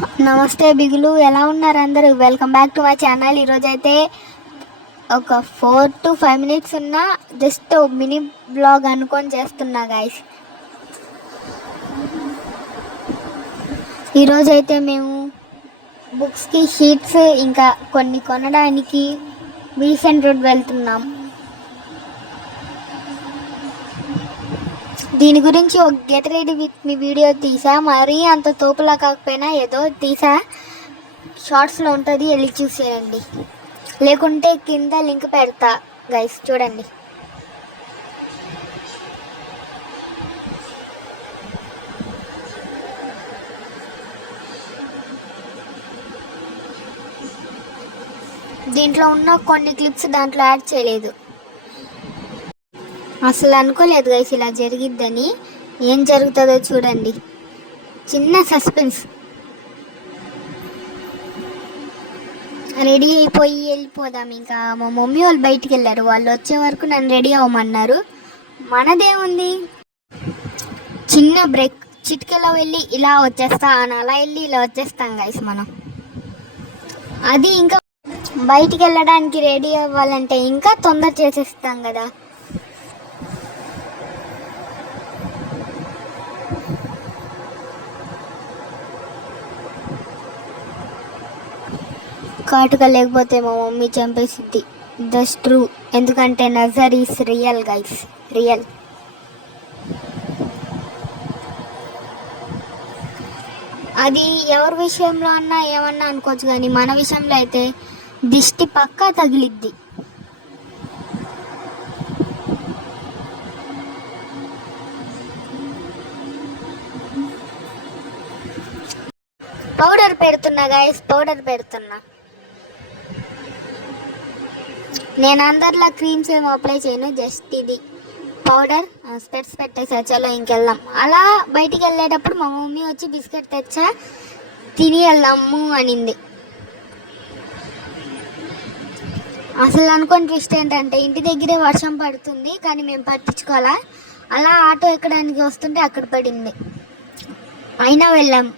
నమస్తే బిగులు, ఎలా ఉన్నారు అందరూ? Welcome back to my channel. ఈరోజైతే ఒక 4 to 5 minutes ఉన్న జస్ట్ మినీ బ్లాగ్ అనుకొని చేస్తున్నా గైస్. ఈరోజైతే మేము బుక్స్కి షీట్స్ ఇంకా కొన్ని కొనడానికి బీసెంట్ రోడ్ వెళ్తున్నాం. దీని గురించి ఒక get ready with me video తీసా, మరీ అంత తోపులా కాకపోయినా ఏదో తీసా, షార్ట్స్లో ఉంటుంది, వెళ్ళి చూసేయండి. లేకుంటే కింద లింక్ పెడతా గైస్, చూడండి. దీంట్లో ఉన్న కొన్ని క్లిప్స్ దాంట్లో యాడ్ చేయలేదు. అసలు అనుకోలేదు గైస్ ఇలా జరిగిద్దని. ఏం జరుగుతుందో చూడండి, చిన్న సస్పెన్స్. రెడీ అయిపోయి వెళ్ళిపోదాం. ఇంకా మా మమ్మీ వాళ్ళు బయటికి వెళ్ళారు, వాళ్ళు వచ్చే వరకు నన్ను రెడీ అవ్వమన్నారు. మనదేముంది, చిన్న బ్రేక్, చిటికెలా వెళ్ళి ఇలా వచ్చేస్తా అని అలా వెళ్ళి ఇలా వచ్చేస్తాం గైస్ మనం. అది ఇంకా బయటికి వెళ్ళడానికి రెడీ అవ్వాలంటే ఇంకా తొందర చేసేస్తాం కదా. కాటుక లేకపోతే మా మమ్మీ చంపేసిద్ది. దట్స్ ట్రూ, ఎందుకంటే నజర్ ఈస్ రియల్ గైస్, రియల్. అది ఎవరి విషయంలో అన్నా ఏమన్నా అనుకోవచ్చు, కానీ మన విషయంలో అయితే దిష్టి పక్కా తగిలిద్ది. పౌడర్ పెడుతున్నా గైస్, పౌడర్ పెడుతున్నా. నేను అందరిలా క్రీమ్స్ ఏమి అప్లై చేయను, జస్ట్ ఇది పౌడర్, స్పెట్స్ పెట్టేసా. చలో ఇంకెళ్దాం. అలా బయటికి వెళ్ళేటప్పుడు మా మమ్మీ వచ్చి బిస్కెట్ తెచ్చా, తిని వెళ్దాము అనింది. అసలు అనుకోని ట్విస్ట్ ఏంటంటే ఇంటి దగ్గరే వర్షం పడుతుంది, కానీ మేము పట్టించుకోవాలా. అలా ఆటో ఎక్కడానికి వస్తుంటే అక్కడ పడింది, అయినా వెళ్ళాము.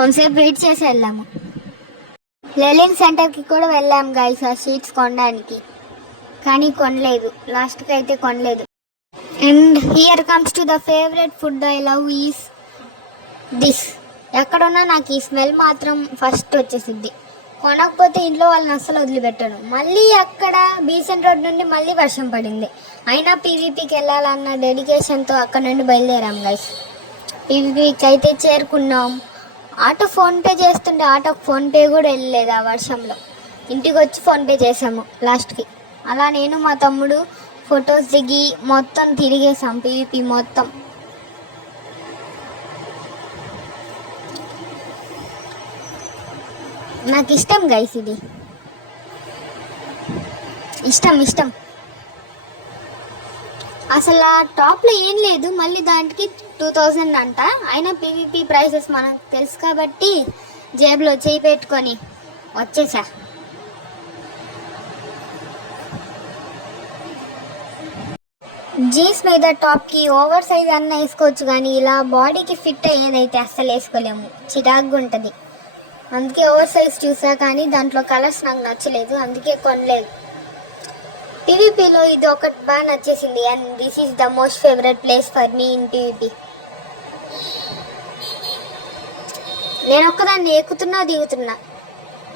కొంతసేపు వెయిట్ చేసి వెళ్ళాము. లెలిన్ సెంటర్కి కూడా వెళ్ళాము గైస్ ఆ షీట్స్ కొనడానికి, కానీ కొనలేదు, లాస్ట్కి అయితే కొనలేదు. And here comes to the favourite food I love is this. ఎక్కడున్నా నాకు ఈ స్మెల్ మాత్రం ఫస్ట్ వచ్చేసిద్ది. కొనకపోతే ఇంట్లో వాళ్ళని అస్సలు వదిలిపెట్టాను. మళ్ళీ అక్కడ బీసెంట్ రోడ్ నుండి మళ్ళీ వర్షం పడింది, అయినా పీవీపీకి వెళ్ళాలన్న డెడికేషన్తో అక్కడ నుండి బయలుదేరాం గైస్. పీవీపీకి అయితే చేరుకున్నాం. ఆటో ఫోన్పే చేస్తుంటే ఆటోకి ఫోన్పే కూడా వెళ్ళలేదు ఆ వర్షంలో. ఇంటికి వచ్చి ఫోన్పే చేసాము లాస్ట్కి. అలా నేను మా తమ్ముడు ఫొటోస్ దిగి మొత్తం తిరిగేసాం పీవీపీ మొత్తం. నాకు ఇష్టం గైస్, ఇది ఇష్టం. అసలు ఆ టాప్లో ఏం లేదు, మళ్ళీ దానికి 2000 అంట. అయినా పీవీపీ ప్రైసెస్ మనకు తెలుసు కాబట్టి జేబులో చేయి పెట్టుకొని వచ్చేసా. జీన్స్ మీద టాప్కి ఓవర్ సైజ్ అన్న వేసుకోవచ్చు, కానీ ఇలా బాడీకి ఫిట్ అయ్యేదైతే అస్సలు వేసుకోలేము, చిరాగ్గా ఉంటుంది. అందుకే ఓవర్ సైజ్ చూసా, కానీ దాంట్లో కలర్స్ నాకు నచ్చలేదు, అందుకే కొనలేదు. పీవీపీలో ఇది ఒకటి బాగా నచ్చేసింది, and this is the most favourite place for me in PVP. నేను ఒక్కదాన్ని ఎక్కుతున్నా దిగుతున్నా.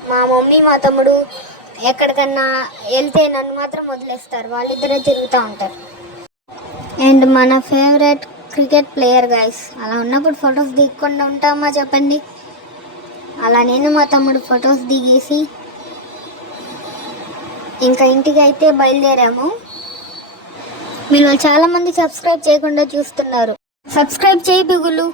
మా మమ్మీ మా తమ్ముడు ఎక్కడికన్నా వెళ్తే నన్ను మాత్రం వదిలేస్తారు, వాళ్ళిద్దరే తిరుగుతూ ఉంటారు. అండ్ మన ఫేవరెట్ క్రికెట్ ప్లేయర్ గైస్. అలా ఉన్నప్పుడు ఫొటోస్ దిగకుండా ఉంటామా చెప్పండి. అలా నేను మా తమ్ముడు ఫొటోస్ దిగేసి ఇంకా ఇంటికి అయితే బయలుదేరాము. మీరు చాలామంది సబ్స్క్రైబ్ చేయకుండా చూస్తున్నారు, సబ్స్క్రైబ్ చేయి బిగులు.